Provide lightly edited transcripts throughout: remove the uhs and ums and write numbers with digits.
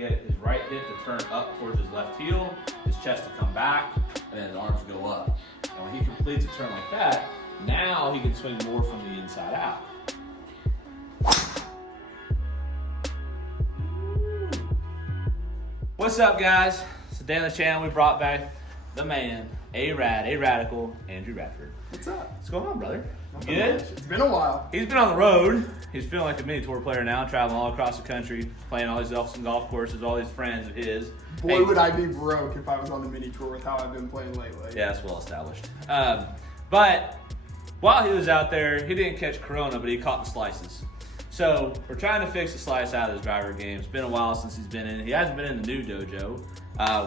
get his right hip to turn up towards his left heel, his chest to come back, and then his arms go up. And when he completes a turn like that, now he can swing more from the inside out. What's up, guys? Today on the channel, we brought back the man, A-Radical, Andrew Radford. What's up? What's going on, brother? Nothing Good? much. It's been a while. He's been on the road. He's feeling like a mini tour player now, traveling all across the country, playing all these awesome golf courses, all these friends of his. Boy, would I be broke if I was on the mini tour with how I've been playing lately. Yeah, that's well established. But while he was out there, he didn't catch Corona, but he caught the slices. So we're trying to fix the slice out of his driver game. It's been a while since he's been in. He hasn't been in the new dojo.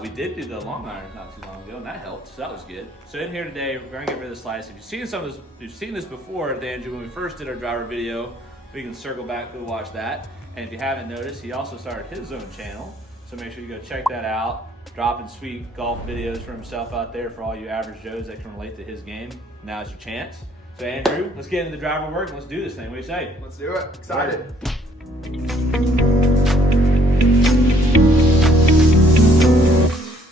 We did do the long iron not too long ago, and that helped, so that was good. So in here today, we're going to get rid of the slice. If you've seen this before, Andrew, when we first did our driver video, we can circle back to watch that. And if you haven't noticed, he also started his own channel, so make sure you go check that out. Dropping sweet golf videos for himself out there for all you average Joes that can relate to his game. Now's your chance. So Andrew, let's get into the driver work and let's do this thing. What do you say? Let's do it. Excited.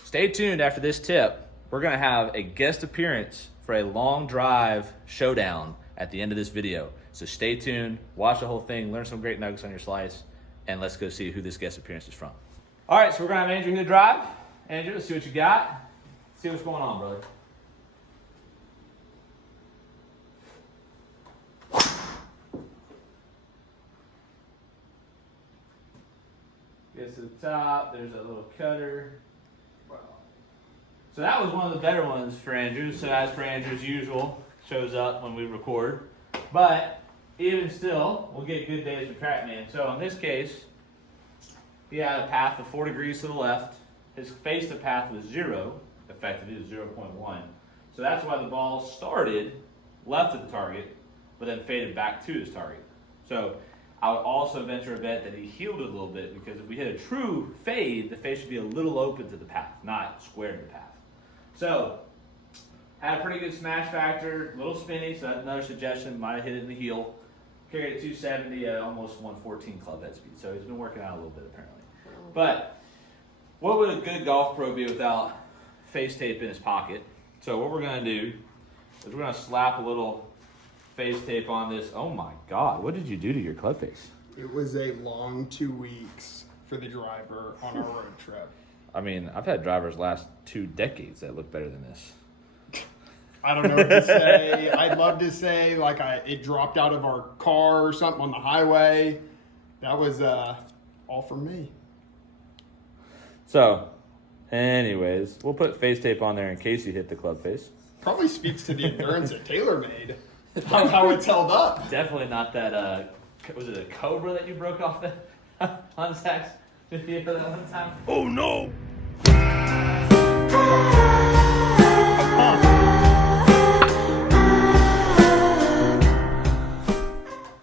Stay tuned after this tip. We're gonna have a guest appearance for a long drive showdown at the end of this video. So stay tuned, watch the whole thing, learn some great nuggets on your slice, and let's go see who this guest appearance is from. All right, so we're gonna have Andrew hit the drive. Andrew, let's see what you got. See what's going on, brother. Gets to the top, there's a little cutter. Wow. So that was one of the better ones for Andrew. So as per Andrew's usual, shows up when we record. But even still, we'll get good days from TrackMan. So in this case, he had a path of 4 degrees to the left. His face to path was 0, effectively it was 0.1. So that's why the ball started left of the target, but then faded back to his target. So I would also venture a bet that he heeled it a little bit, because if we hit a true fade, the face should be a little open to the path, not square to the path. So, had a pretty good smash factor, a little spinny, so that's another suggestion, might have hit it in the heel. Carried at 270 at almost 114 club head speed, so he's been working out a little bit apparently. But, what would a good golf pro be without face tape in his pocket? So what we're gonna do is we're gonna slap a little face tape on this. Oh my God, what did you do to your club face? It was a long 2 weeks for the driver on our road trip. I mean, I've had drivers last 2 decades that look better than this. I don't know what to say. I'd love to say like it dropped out of our car or something on the highway. That was all from me. So, anyways, we'll put face tape on there in case you hit the club face. Probably speaks to the endurance that Taylor made. How it's held up. Definitely not that, was it a cobra that you broke off the on Zach's video that one time? Oh no!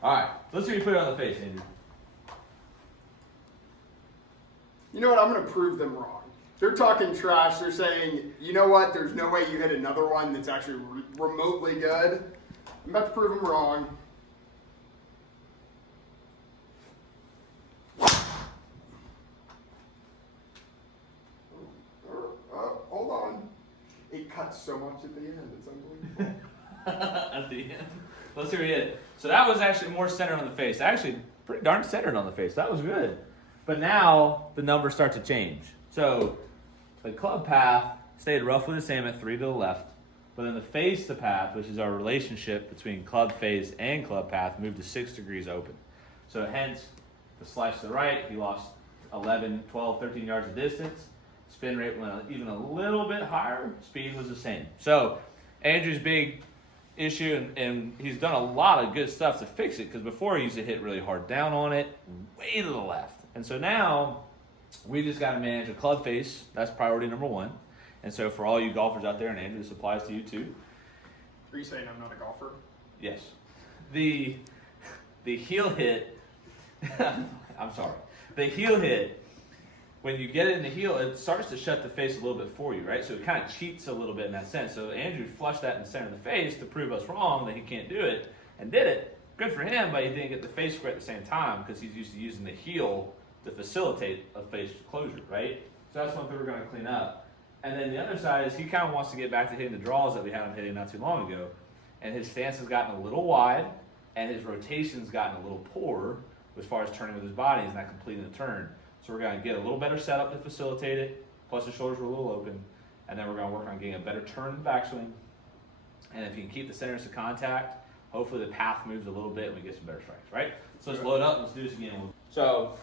Alright, let's see you put it on the face, Andrew. You know what? I'm going to prove them wrong. They're talking trash. They're saying, you know what? There's no way you hit another one that's actually remotely good. I'm about to prove them wrong. Hold on. It cuts so much at the end. It's unbelievable. At the end. Let's see what he hit. So that was actually more centered on the face. Actually, pretty darn centered on the face. That was good. But now the numbers start to change. So the club path stayed roughly the same at 3 to the left. But then the face to path, which is our relationship between club face and club path, moved to 6 degrees open. So hence, the slice to the right, he lost 11, 12, 13 yards of distance. Spin rate went even a little bit higher. Speed was the same. So Andrew's big issue, and he's done a lot of good stuff to fix it, because before he used to hit really hard down on it, way to the left. And so now we just got to manage a club face. That's priority number 1. And so for all you golfers out there, and Andrew, this applies to you too. Are you saying I'm not a golfer? Yes. The heel hit, I'm sorry. The heel hit, when you get it in the heel, it starts to shut the face a little bit for you, right? So it kind of cheats a little bit in that sense. So Andrew flushed that in the center of the face to prove us wrong that he can't do it, and did it. Good for him, but he didn't get the face square at the same time, because he's used to using the heel to facilitate a face closure, right? So that's one thing we're going to clean up. And then the other side is he kind of wants to get back to hitting the draws that we had him hitting not too long ago. And his stance has gotten a little wide, and his rotation's gotten a little poor as far as turning with his body. He's not completing the turn. So we're going to get a little better setup to facilitate it, plus his shoulders were a little open. And then we're going to work on getting a better turn in the backswing. And if you can keep the centers of contact, hopefully the path moves a little bit and we get some better strikes, right? So let's load up and let's do this again. So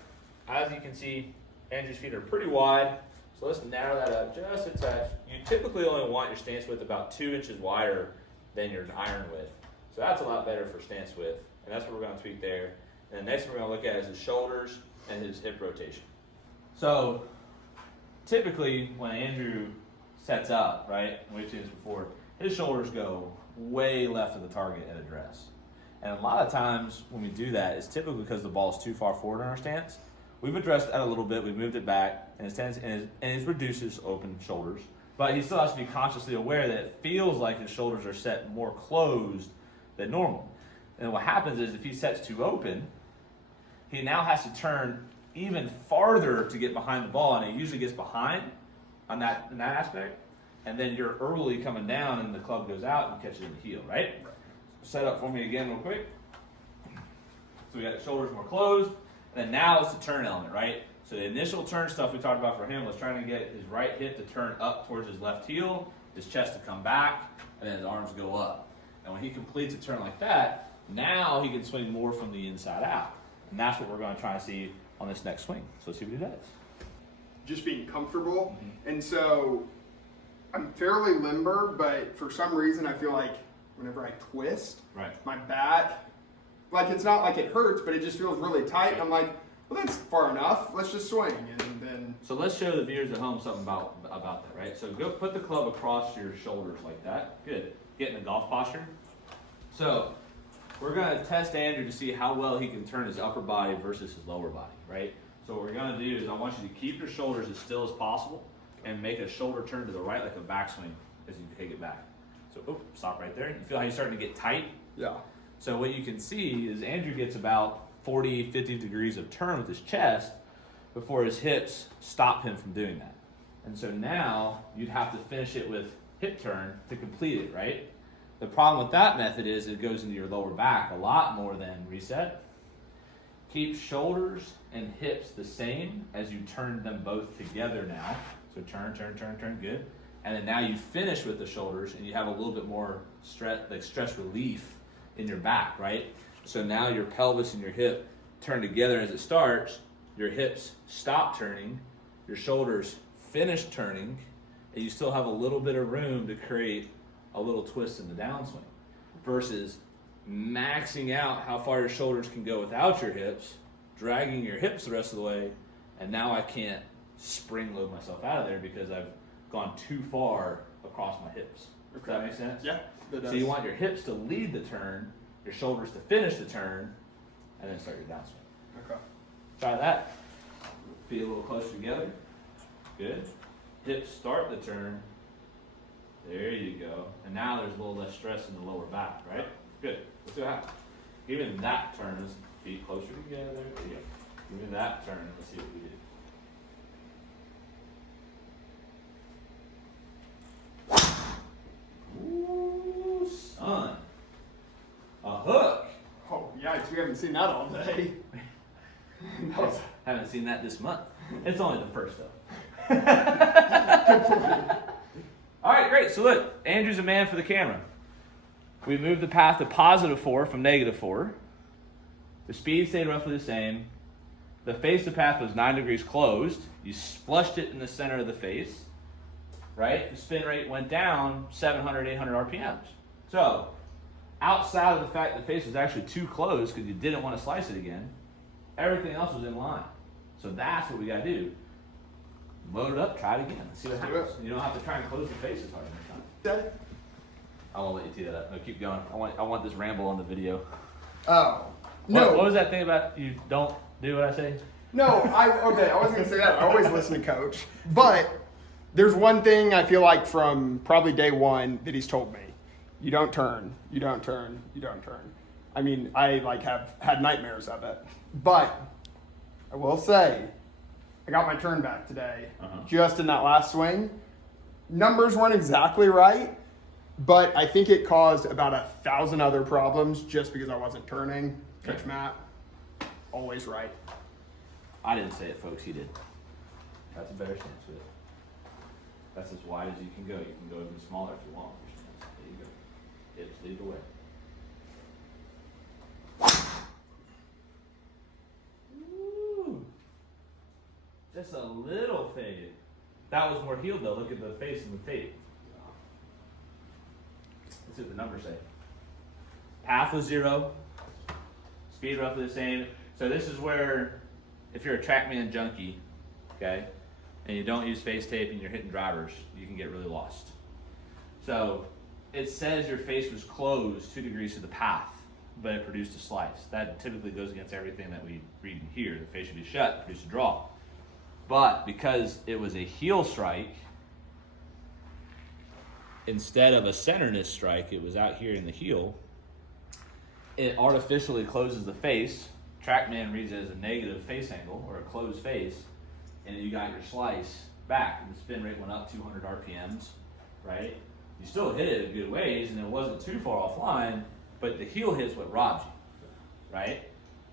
as you can see, Andrew's feet are pretty wide. So let's narrow that up just a touch. You typically only want your stance width about 2 inches wider than your iron width. So that's a lot better for stance width. And that's what we're going to tweak there. And the next thing we're going to look at is his shoulders and his hip rotation. So typically when Andrew sets up, right, and we've seen this before, his shoulders go way left of the target at address. And a lot of times when we do that, it's typically because the ball is too far forward in our stance. We've addressed that a little bit, we've moved it back, and it reduces open shoulders. But he still has to be consciously aware that it feels like his shoulders are set more closed than normal. And what happens is if he sets too open, he now has to turn even farther to get behind the ball, and he usually gets behind on that in that aspect. And then you're early coming down and the club goes out and catches in the heel, right? Set up for me again real quick. So we got the shoulders more closed. And then now it's the turn element, right? So the initial turn stuff we talked about for him was trying to get his right hip to turn up towards his left heel, his chest to come back, and then his arms go up. And when he completes a turn like that, now he can swing more from the inside out. And that's what we're going to try to see on this next swing. So let's see what he does. Just being comfortable. And so I'm fairly limber, but for some reason I feel like whenever I twist, my back, like it's not like it hurts, but it just feels really tight. And I'm like, well, that's far enough. Let's just swing. And then. So let's show the viewers at home something about that, right? So go put the club across your shoulders like that. Good. Get in the golf posture. So we're going to test Andrew to see how well he can turn his upper body versus his lower body, right? So what we're going to do is I want you to keep your shoulders as still as possible and make a shoulder turn to the right like a backswing as you take it back. So stop right there. You feel how you're starting to get tight? Yeah. So what you can see is Andrew gets about 40, 50 degrees of turn with his chest before his hips stop him from doing that. And so now you'd have to finish it with hip turn to complete it, right? The problem with that method is it goes into your lower back a lot more than reset. Keep shoulders and hips the same as you turn them both together now. So turn, good. And then now you finish with the shoulders and you have a little bit more stress relief in your back, right? So now your pelvis and your hip turn together as it starts, your hips stop turning, your shoulders finish turning, and you still have a little bit of room to create a little twist in the downswing versus maxing out how far your shoulders can go without your hips, dragging your hips the rest of the way, and now I can't spring load myself out of there because I've gone too far across my hips. Does that make sense? Yeah. So you want your hips to lead the turn, your shoulders to finish the turn, and then start your downswing. Okay. Try that. Be a little closer together. Good. Hips start the turn. There you go. And now there's a little less stress in the lower back, right? Good. Let's see what happens. Even that turn is feet closer together. There you go. Even that turn, let's see what we do. Ooh, son. A hook. Oh, yikes. We haven't seen that all day. Haven't seen that this month. It's only the first, though. All right, great. So look, Andrew's a man for the camera. We moved the path to +4 from -4. The speed stayed roughly the same. The face of the path was 9 degrees closed. You flushed it in the center of the face, right? The spin rate went down 700, 800 RPMs. So outside of the fact the face was actually too close because you didn't want to slice it again, everything else was in line. So that's what we got to do. Load it up, try it again. Let's see what happens. You don't have to try and close the face as hard next time. I won't let you tee that up. No, keep going. I want this ramble on the video. Oh. No. What was that thing about you don't do what I say? No, I wasn't gonna say that. I always listen to Coach. But there's one thing I feel like from probably day one that he's told me. You don't turn, you don't turn, you don't turn. I mean, I have had nightmares of it. But I will say, I got my turn back today, Uh-huh. just in that last swing. Numbers weren't exactly right, but I think it caused about 1,000 other problems just because I wasn't turning. Coach Matt, always right. I didn't say it, folks. He did. That's a better stance with it. That's as wide as you can go. You can go even smaller if you want. There you go. Hips lead the way. Ooh. Just a little faded. That was more healed though. Look at the face and the tape. Let's see what the numbers say. Path was 0. Speed roughly the same. So this is where, if you're a TrackMan junkie, okay, and you don't use face tape and you're hitting drivers, you can get really lost. So it says your face was closed 2 degrees to the path, but it produced a slice. That typically goes against everything that we read in here. The face should be shut, produce a draw. But because it was a heel strike, instead of a centerness strike, it was out here in the heel, it artificially closes the face. TrackMan reads it as a negative face angle or a closed face, and you got your slice back, and the spin rate went up 200 RPMs, right? You still hit it a good ways, and it wasn't too far offline, but the heel hit's what robs you, right?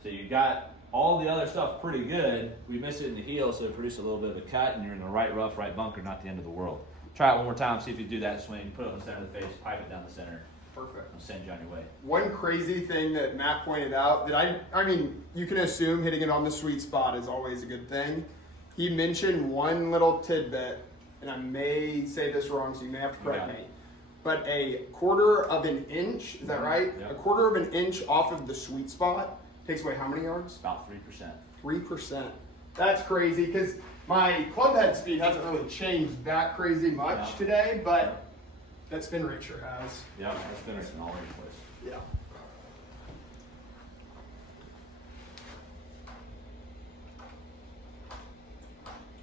So you got all the other stuff pretty good. We miss it in the heel, so it produced a little bit of a cut, and you're in the right rough, right bunker, not the end of the world. Try it one more time, see if you do that swing, put it on the center of the face, pipe it down the center. Perfect. I'll send you on your way. One crazy thing that Matt pointed out that I mean, you can assume hitting it on the sweet spot is always a good thing. He mentioned one little tidbit, and I may say this wrong, so you may have to correct me. But a 1/4 of an inch, is that right? Yep. A 1/4 of an inch off of the sweet spot takes away how many yards? About 3%. 3%. That's crazy because my club head speed hasn't really changed that crazy much today, but that spin rate sure has. Yeah, that's finished in all over the place. Yeah.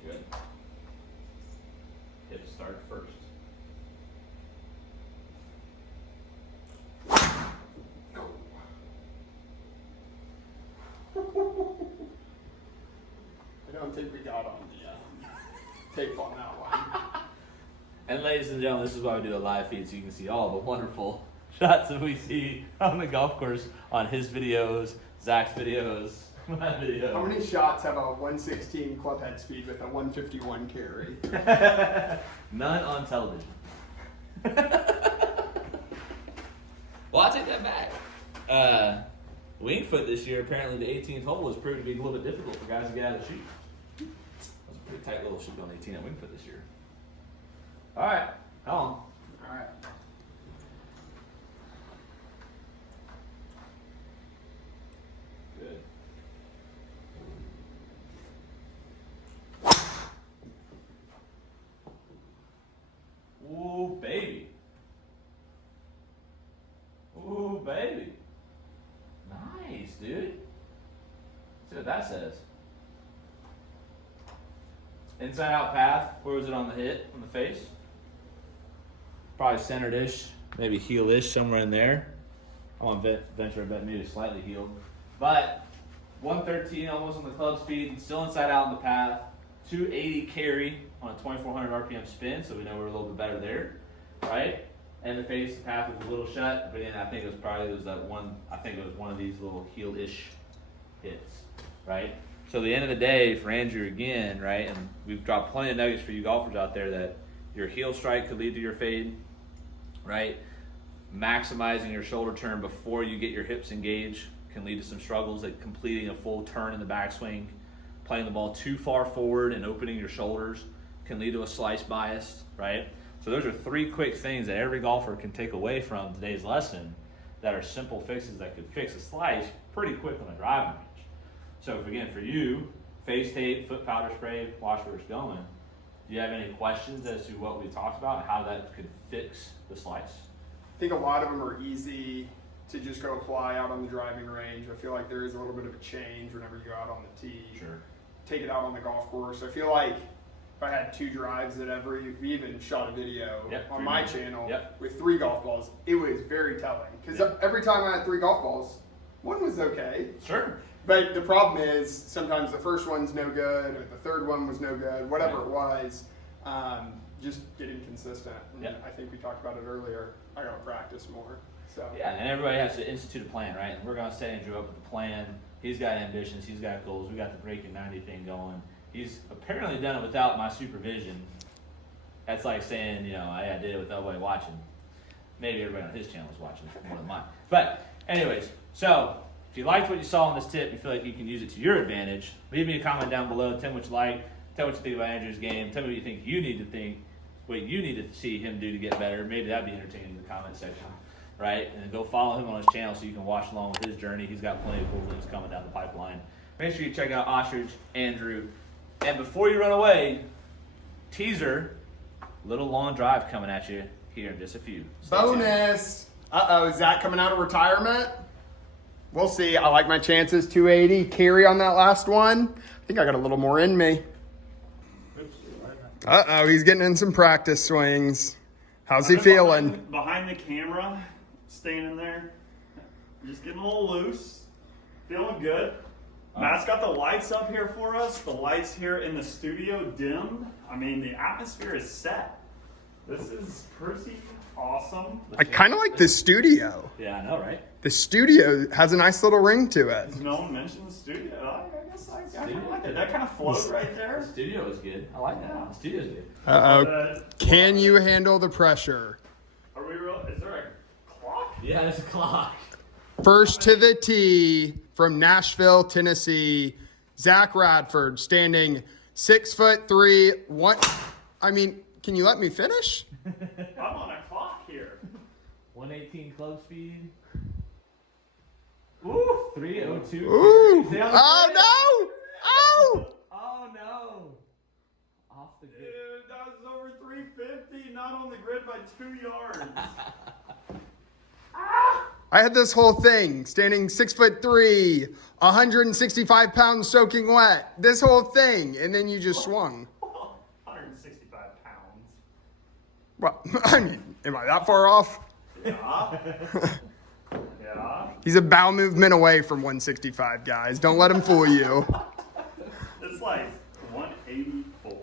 Good. Hips start first. I don't think we got on the tape on that one. And ladies and gentlemen, this is why we do a live feed, so you can see all the wonderful shots that we see on the golf course on his videos, Zach's videos, my videos. How many shots have a 116 club head speed with a 151 carry? None on television. Well, I'll take that back. Wingfoot this year, apparently the 18th hole was proved to be a little bit difficult for guys to get out of the chute. That was a pretty tight little chute on 18 at Wingfoot this year. All right, how long? All right. Good. Ooh, baby. Ooh, baby. Nice, dude. See what that says. Inside out path. Where was it on the hit? On the face? Probably centered-ish, maybe heel-ish, somewhere in there. I want to venture a bet maybe slightly heeled. But 113 almost on the club speed, still inside out on the path. 280 carry on a 2400 RPM spin, so we know we're a little bit better there, right? And the face, the path was a little shut, but then I think it was that one. I think it was one of these little heel-ish hits, right? So the end of the day for Andrew again, right? And we've dropped plenty of nuggets for you golfers out there that your heel strike could lead to your fade, right? Maximizing your shoulder turn before you get your hips engaged can lead to some struggles, like completing a full turn in the backswing. Playing the ball too far forward and opening your shoulders can lead to a slice bias, right? So those are 3 quick things that every golfer can take away from today's lesson that are simple fixes that could fix a slice pretty quick on a driving range. So again, for you, face tape, foot powder spray, watch where it's going. Do you have any questions as to what we talked about and how that could fix the slice? I think a lot of them are easy to just go apply out on the driving range. I feel like there is a little bit of a change whenever you go out on the tee. Sure. Take it out on the golf course. I feel like if I had 2 drives that we even shot a video on my channel with 3 golf balls, it was very telling. Because every time I had 3 golf balls, one was okay. Sure. But the problem is sometimes the first one's no good, or the third one was no good, whatever it was. Just getting consistent. And I think we talked about it earlier. I gotta practice more. So yeah, and everybody has to institute a plan, right? And we're gonna set Andrew up with a plan. He's got ambitions. He's got goals. We got the breaking 90 thing going. He's apparently done it without my supervision. That's like saying, you know, I did it with nobody watching. Maybe everybody on his channel is watching more than mine. But anyways, so if you liked what you saw on this tip, you feel like you can use it to your advantage, leave me a comment down below. Tell me what you like. Tell me what you think about Andrew's game. Tell me what you think you need to think, what you need to see him do to get better. Maybe that'd be entertaining in the comment section, right? And then go follow him on his channel so you can watch along with his journey. He's got plenty of cool links coming down the pipeline. Make sure you check out Ostrich, Andrew. And before you run away, teaser, little long drive coming at you here in just a few. bonus. Is Zach coming out of retirement? We'll see. I like my chances. 280 carry on that last one. I think I got a little more in me. He's getting in some practice swings. How's he feeling? Behind the camera, standing there, just getting a little loose, feeling good. Matt's got the lights up here for us. The lights here in the studio dimmed. I mean, the atmosphere is set. This is pretty awesome. I kind of like the studio. Yeah, I know, right? The studio has a nice little ring to it. Has no one mentioned the studio? I guess I kind of like it. That kind of float right there. The studio is good. I like that. The studio's good. Can you handle the pressure? Are we real? Is there a clock? Yeah, there's a clock. First to the tee from Nashville, Tennessee, Zac Radford, standing 6'3". Can you let me finish? I'm on a clock here. 118 club speed. Ooh, 302. Ooh! Oh Oh no! Oh! Oh no! Off the grid. Dude, that was over 350, not on the grid by 2 yards. I had this whole thing standing 6'3", 165 pounds soaking wet. This whole thing, and then you just swung. 165 pounds. Well, I mean, am I that far off? Yeah. Yeah. He's a bowel movement away from 165, guys. Don't let him fool you. It's like 184.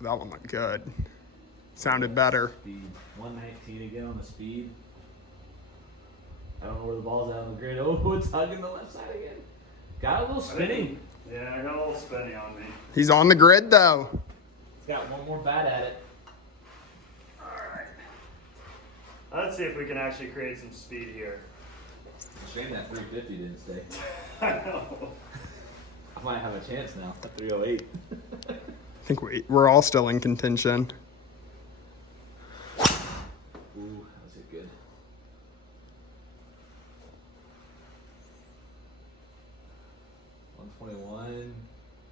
That one went good. Sounded better. Speed. 119 again on the speed. I don't know where the ball's at on the grid. Oh, it's hugging the left side again. Got a little spinning. Yeah, I got a little spinny on me. He's on the grid, though. He's got one more bat at it. Alright. Let's see if we can actually create some speed here. Shame that 350 didn't stay. I know. I might have a chance now at 308. I think we're all still in contention. Ooh, that's a good. $121.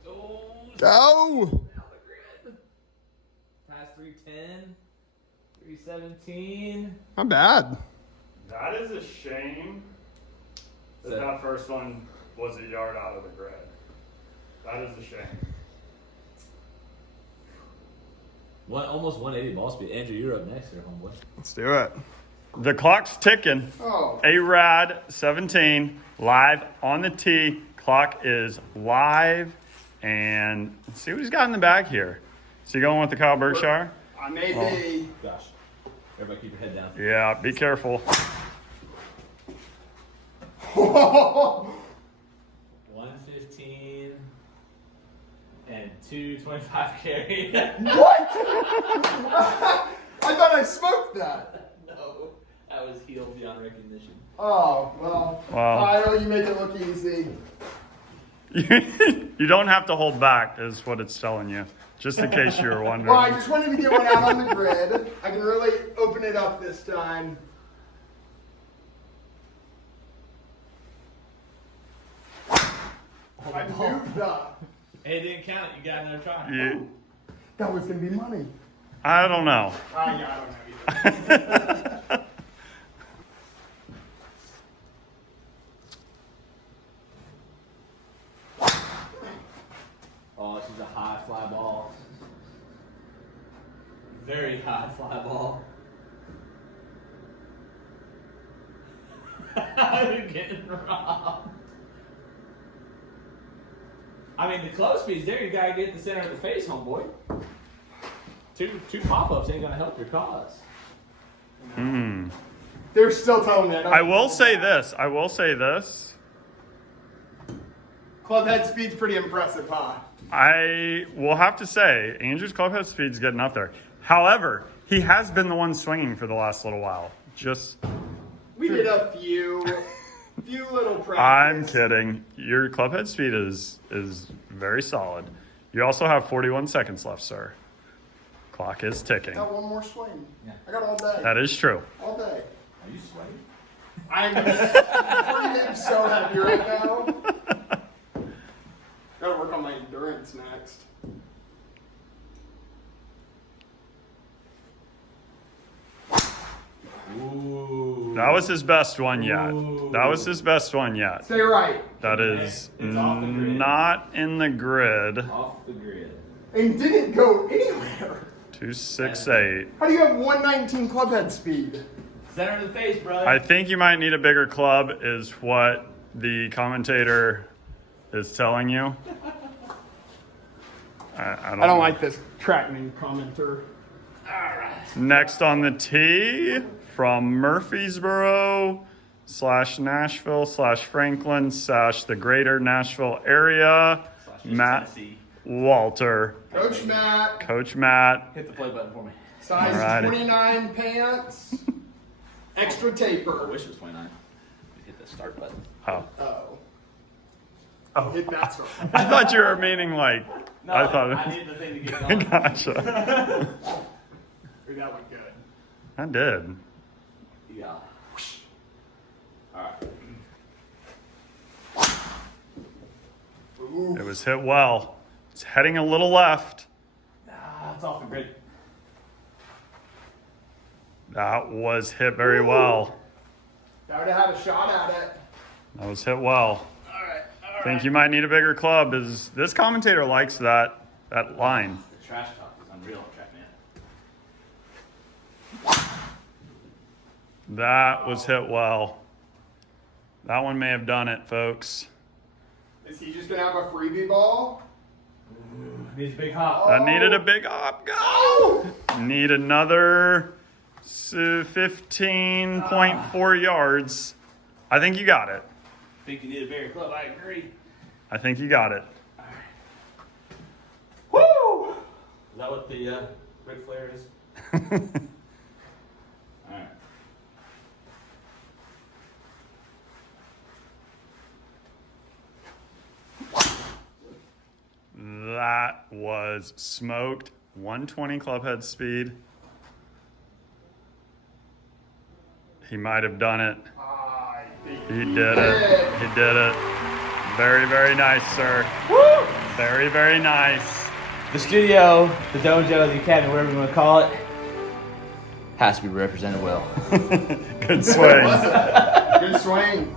Oh, Go! down the grid. Past 310. 317. Not bad. That is a shame that first one was a yard out of the grid. That is a shame. Almost 180 ball speed. Andrew, you're up next here, homeboy. Let's do it. The clock's ticking. Oh. A-Rad 17 live on the tee. Clock is live. And let's see what he's got in the bag here. Is he going with the Kyle Berkshire? I may be. Gosh. Everybody keep your head down. Yeah, be careful. 115 and 225 carry. What? I thought I smoked that. No, that was healed beyond recognition. Oh, well. Wow. Kyle, you make it look easy. You don't have to hold back, is what it's telling you. Just in case you were wondering. Well, I just wanted to get one out on the grid. I can really open it up this time. I moved up. Hey, it didn't count. You got another try. You, That was going to be money. I don't know. Yeah, I don't know either. Oh, she's a high fly ball. Very high fly ball. You're getting robbed. I mean, the club speed's there. You gotta get the center of the face, homeboy. Two pop-ups ain't gonna help your cause. They're still telling me. I will say this. Club head speed's pretty impressive, huh? I will have to say, Andrew's club head speed's getting up there. However, he has been the one swinging for the last little while. We did a few little practice. I'm kidding. Your club head speed is very solid. You also have 41 seconds left, sir. Clock is ticking. I got one more swing. Yeah. I got all day. That is true. All day. Are you sweating? I'm so happy right now. Gotta work on my endurance next. Ooh. That was his best one yet. Ooh. That was his best one yet. Stay right. That is It's off the grid. not in the grid. Off the grid. And didn't go anywhere. 268. How do you have 119 club head speed? Center of the face, brother. I think you might need a bigger club, is what the commentator is telling you. I don't like this TrackMan commenter. Next on the tee from Murfreesboro / Nashville / Franklin / the greater Nashville area, Matt Tennessee. Walter. Coach Matt, Coach Matt. Hit the play button for me. size Alrighty. 29 pants, extra I taper. wish it was 29. Hit the start button. Oh. Oh, hit that stuff. I thought you were meaning like. No, I thought. I need the thing to get going. Gotcha. That went good. I did. Yeah. Alright. Ooh. It was hit well. It's heading a little left. It's off the grid. That was hit very well. I would have had a shot at it. That was hit well. Alright. I think you might need a bigger club. Is this commentator likes that line? The trash talk is unreal on TrackMan. That was hit well. That one may have done it, folks. Is he just gonna have a freebie ball? Needs a big hop. That needed a big up. Go! Need another 15.4 yards. I think you got it. Think you need a bigger club. I agree. I think you got it. Woo! Is that what the Ric Flair is? Alright. That was smoked. 120 club head speed. He might have done it. I think He did it. He did it. Very, very nice, sir. Woo! Very, very nice. The studio, the dojo, the academy, whatever you want to call it, has to be represented well. Good swing. Good swing.